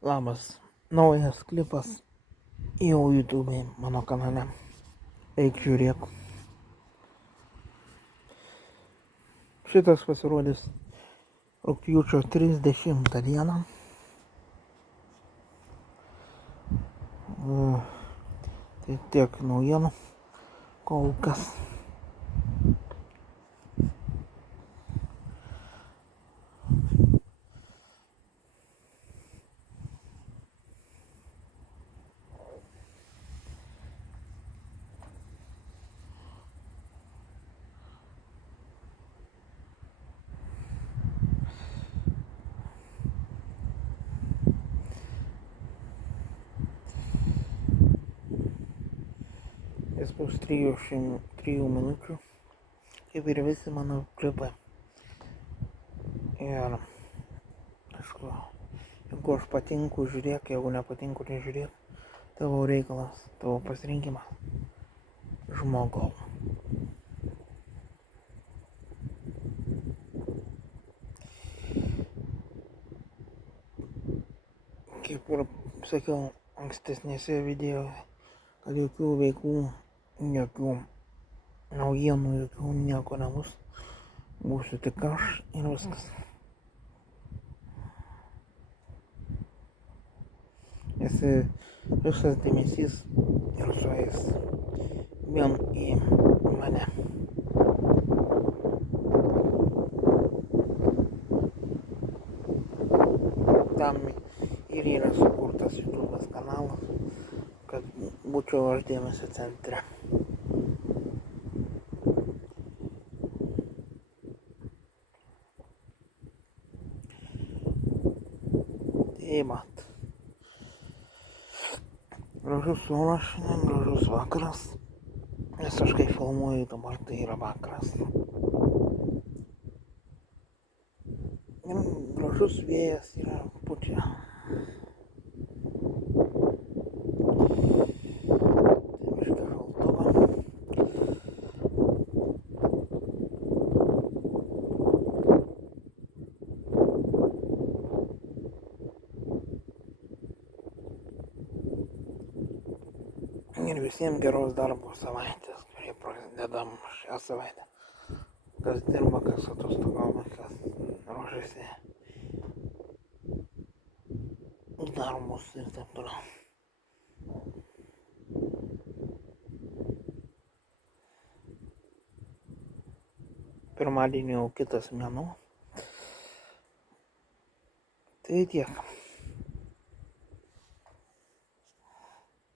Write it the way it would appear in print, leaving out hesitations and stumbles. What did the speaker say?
Labas, naujas klipas jau YouTube mano kanale. Eik žiūrėk. Šitas pasirodys rugpjūčio 30 dieną. Tai tiek naujienų kol kas. Jis bus 3 minučių, kaip ir visi mano klipai. Ir, aišku, jeigu aš patinku, žiūrėk, jeigu nepatinku, nežiūrėk. Tavo reikalas, tavo pasirinkimas. Žmogau. Kaip ir sakiau ankstesnėse video, kad jokių veiklų, jokių naujienų, jokių nieko nebus. Būsiu tik aš ir viskas. Nes visas dėmesys ir suėjęs vien į mane. Tam ir yra sukurtas YouTube kanalas, kad būčiau aš dėmesio centre. Tai mat. Gražus oras šiandien, gražus vakaras. Nes aš kai filmuoju dabar, tai yra vakaras. Ir gražus vėjas yra pučia. Tai biškį šaltuka. Ir visiems geros darbo savaitės, kurie prasidedam šią savaitę. Kas dirba, kas atostogauja, kas ruošiasi darbus ir taip toliau. Pirmadienį jau kitas mėnuo. Tai tiek.